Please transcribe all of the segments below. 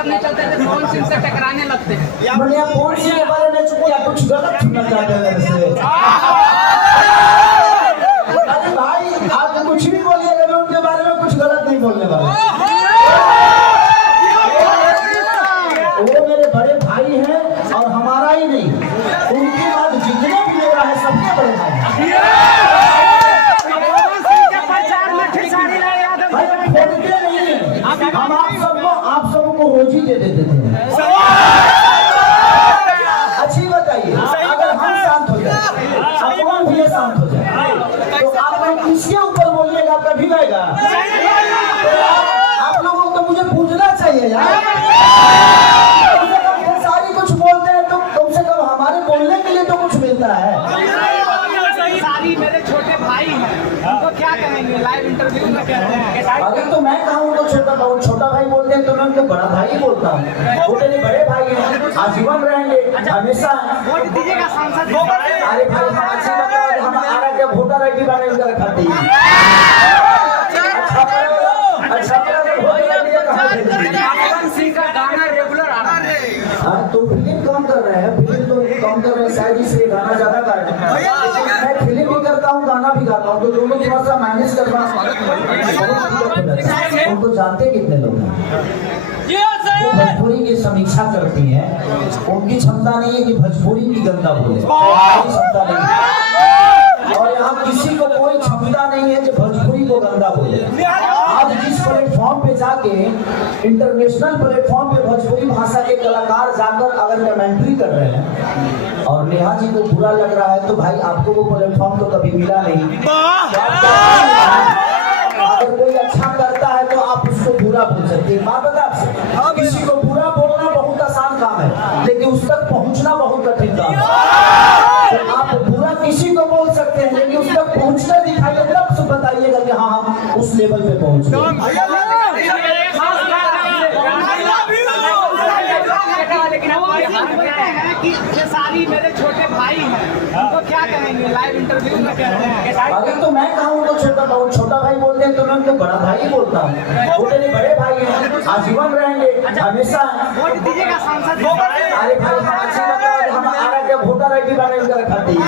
जब नहीं चलते थे पवन सिंह से टकराने लगते हैं। बढ़िया पवन सिंह के बारे में चुप, या कुछ गलत सुनना चाहते हैं मेरे से? अरे भाई आप कुछ भी बोलिएगा, मैं उनके बारे में कुछ गलत नहीं बोलने वाला। वो मेरे बड़े भाई हैं और हमारा ही नहीं, उनके बाद जितने भी मेरा है सबके बड़े भाई हैं। हम आप सबको रोजी दे देते थे। अच्छी बताइए, अगर हम शांत हो जाए, कौन भी शांत हो जाए, तो आप लोग किसके ऊपर बोलिएगा? कभी रहेगा? आप लोगों को मुझे पूछना चाहिए यार। सारी कुछ बोलते हैं तो कम से कम हमारे बोलने के लिए तो कुछ मिलता है। सारी मेरे छोटे भाई हैं, उनको क्या कहेंगे? लाइव इंटरव्यू में कह रहे हैं। अगर तो मैं कहूँ तो छोटा भाई बोलते हैं तो मैं उनको बड़ा भाई बोलता हूँ। वो मेरे बड़े भाई हैं, आजीवन रहेंगे, हमेशा। वोट दीजिएगा सांसद। अरे भाई हम अच्छी बात है, हम आरा के वोटर आईडी बना के रखते हैं। पवन सिंह का गाना रेगुलर आ रहा है। हाँ तो फिल्म काम कर रहे हैं, फिल्म तो काम कर रहे हैं, शायद इसलिए गाना ज्यादा गा रहे हैं। मैं फिल्म भी करता हूँ, गाना भी गाता हूँ, तो दोनों थोड़ा सा मैनेज करना। उनको जानते कितने लोग हैं? वो भोजपुरी की समीक्षा करती हैं, उनकी क्षमता नहीं है कि भोजपुरी की गंदा बोले, क्षमता नहीं है। और यहाँ किसी को कोई क्षमता नहीं है जो भोजपुरी को गंदा बोले। आज जिस प्लेटफॉर्म पे जाके, इंटरनेशनल प्लेटफॉर्म पे भोजपुरी भाषा के कलाकार जाकर अगर कमेंट्री कर रहे हैं और नेहा जी को बुरा लग रहा है, तो भाई आपको वो प्लेटफॉर्म तो कभी मिला नहीं। अगर कोई अच्छा करता है तो आप उसको बुरा बोल सकते हैं। बात बता आपसे, किसी को बुरा बोलना बहुत आसान काम है, लेकिन उस तक पहुंचना बहुत कठिन काम है। तो आप बुरा किसी को बोल सकते हैं, लेकिन उस तक पहुंचना दिखाइए, तब से बताइएगा कि हाँ हम उस लेवल पे पहुंच गए। सारी मेरे छोटे भाई हैं, उनको क्या कहेंगे? लाइव इंटरव्यू में कह रहे हैं। अगर तो मैं कहूँ तो छोटा भाई बोलते हैं तो मैं उनको बड़ा भाई बोलता हूँ। वो मेरे बड़े भाई हैं, आजीवन रहेंगे, हमेशा। वोट दीजिएगा सांसद। अरे भाई हम अच्छी बात है, हम आरा के वोटर आईडी बना के रखते हैं।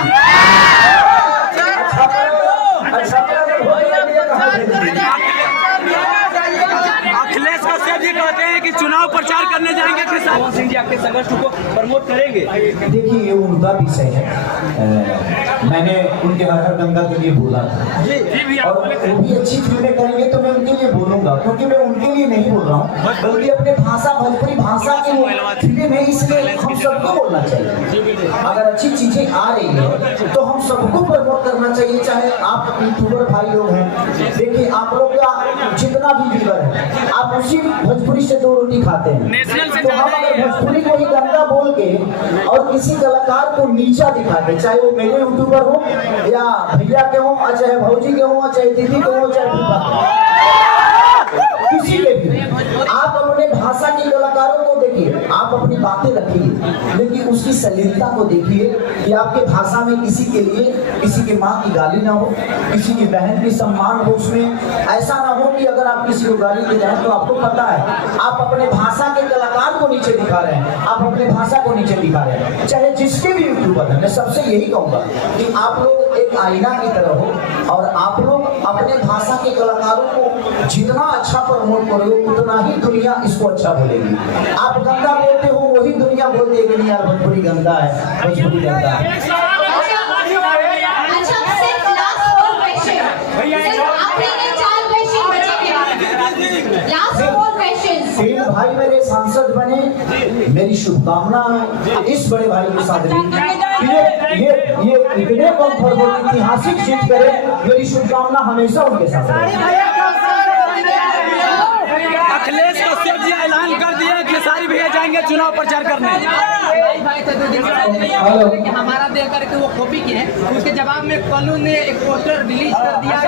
अखिलेश कश्यप जी कहते हैं कि चुनाव प्रचार करने जाएंगे, फिर पवन सिंह जी आपके संघर्ष को प्रमोट करेंगे। देखिए ये उनका विषय है, मैंने उनके हर गंगा के लिए बोला था, और वो भी अच्छी फिल्में करेंगे तो मैं उनके लिए बोलूंगा, क्योंकि मैं उनके लिए नहीं बोल रहा हूँ, बल्कि अपने भाषा भोजपुरी भाषा की फिल्म है, इसलिए हम सबको बोलना चाहिए। अगर अच्छी चीजें आ रही है तो हम सबको प्रमोट करना चाहिए, चाहे आप यूट्यूबर भाई लोग हैं। देखिए आप लोग का जितना भी व्यूअर है, आप उसी भोजपुरी से दो रोटी खाते हैं, तो हम अगर भोजपुरी को ही गंदा बोल के और किसी कलाकार को नीचा दिखाते, चाहे वो मेरे यूट्यूबर हो या भैया के हो, चाहे भौजी के हो, चाहे दीदी के हो, चाहे किसी के भी, आप अपने भाषा के कलाकारों को देखिए, आप अपनी बातें रखिए, लेकिन उसकी सलीलता को देखिए कि आपके भाषा में किसी के लिए किसी की माँ की गाली ना हो, किसी की बहन की सम्मान हो, उसमें ऐसा ना हो कि अगर आप किसी को गाली दे जाए तो आपको पता है आप अपने भाषा के कलाकार को नीचे दिखा रहे हैं, आप अपने भाषा को नीचे दिखा रहे हैं, चाहे जिसके भी यूट्यूबर है। मैं सबसे यही कहूंगा कि आप लोग एक आईना की तरह हो, और आप लोग अपने भाषा के कलाकारों को जितना अच्छा प्रमोट करोगे उतना ही दुनिया इसको अच्छा बोलेगी। आप गंदा बोलते हो, वही दुनिया बोलती है कि नहीं यार भोजपुरी गंदा है, भोजपुरी गंदा है। भाई मेरे सांसद बने, मेरी शुभकामना है इस बड़े भाई के साथ ये इतने कम ऐतिहासिक जीत करे, मेरी शुभकामना हमेशा उनके साथ है। अखिलेश कश्यप जी ऐलान कर दिया कि सारी भैया जाएंगे चुनाव प्रचार करने। हमारा देख करके वो कॉपी किए, उसके जवाब में कल्लू ने एक पोस्टर रिलीज कर दिया।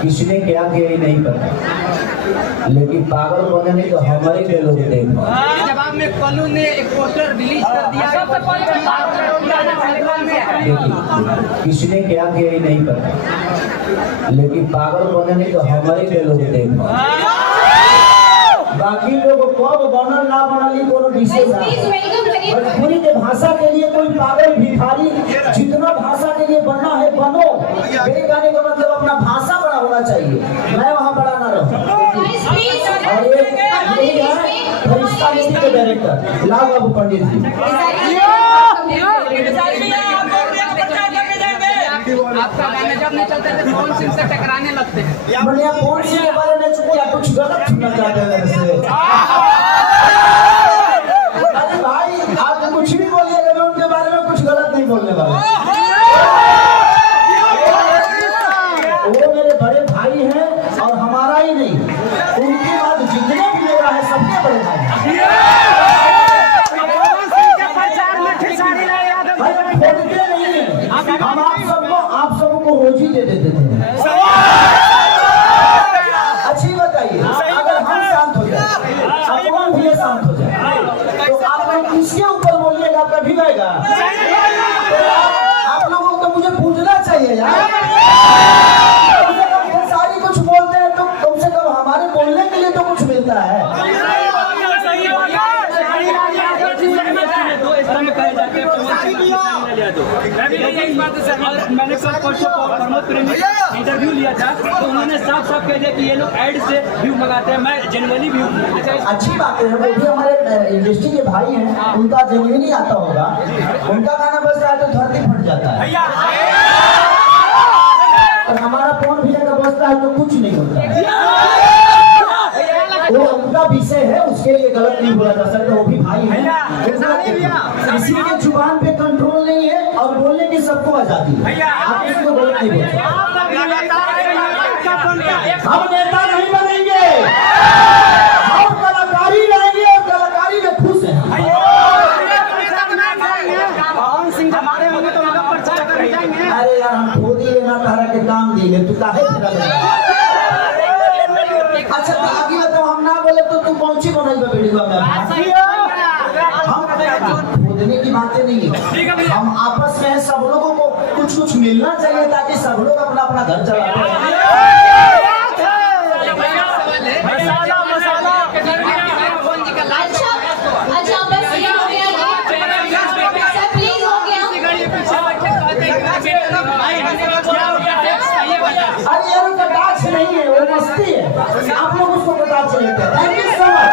किसने क्या किया नहीं पता, लेकिन पागल बनने तो हमारे के लोग देखो। जवाब में कल्लू ने एक पोस्टर रिलीज कर दिया। किसने क्या किया नहीं पता, लेकिन पागल बनने तो हमारे के लोग देखो। पीछे था। भोजपुरी के भाषा के लिए कोई पागल भिखारी जितना भाषा के लिए बनना है बनो। मेरे कहने का मतलब अपना भाषा बड़ा होना चाहिए, मैं वहाँ बड़ा ना रहूँ। और ये है फरिश्ता नीति के डायरेक्टर लाल बाबू पंडित जी। आपका गाना जब नहीं चलता तो कौन सिंह से टकराने लगते हैं? मैंने आप कौन सी के बारे में क्या कुछ गलत सुनना चाहते हैं मेरे से? अरे भाई आप कुछ भी बोलिएगा, मैं उनके बारे में कुछ गलत नहीं बोलने वाला। वो मेरे बड़े भाई हैं और हमारा ही नहीं, उनके बाद जितने भी मेरा है सबके बड़े भाई हैं। खोदते नहीं है, हम आप सबको रोजी दे देते थे। अच्छी बताइए, अगर हम शांत हो जाए, अपमान भी शांत हो जाए, तो आप लोग किसके ऊपर बोलिएगा? कभी गएगा? आप लोगों को मुझे पूछना चाहिए यार। सारी कुछ बोलते हैं तो कम से कम हमारे बोलने के लिए तो कुछ मिलता है। मैंने कल परसों प्रमोद प्रेमी इंटरव्यू लिया था, तो उन्होंने साफ साफ कह दिया कि ये लोग ऐड से व्यू मंगाते हैं, मैं जेनुअली व्यू। अच्छी बात है, वो भी हमारे इंडस्ट्री के भाई हैं, उनका जेन्युइन ही आता होगा। उनका गाना बज रहा है तो धरती फट जाता है, और हमारा फोन भी अगर बजता है तो कुछ नहीं होता। वो उनका विषय है, उसके लिए गलत नहीं बोला जा सकता। वो भी भाई है, किसी के जुबान पे कंट्रोल नहीं है और बोलने की सबको आजादी है। आप किसी को गलत नहीं बोल सकते। हम नेता नहीं बनेंगे, हम कलाकारी रहेंगे और कलाकारी में खुश हैं। हमारे होंगे तो उनका प्रचार कर जाएंगे। अरे यार हम खुद ही लेना तारा के काम देंगे, तू काहे फिरा लगा? अच्छा तो आगे बताओ, हम ना बोले तो तू कौन सी बनाई वीडियो में? हम खोदने की बातें नहीं है, हम आपस में सब लोगों को कुछ कुछ मिलना चाहिए ताकि सब लोग अपना अपना घर चला पाए। अच्छा बस ये हो गया, सर प्लीज हो गया। अरे यार कटाक्ष नहीं है, वो मस्ती है, आप लोग उसको कटाक्ष लेते हैं। Thank you so much.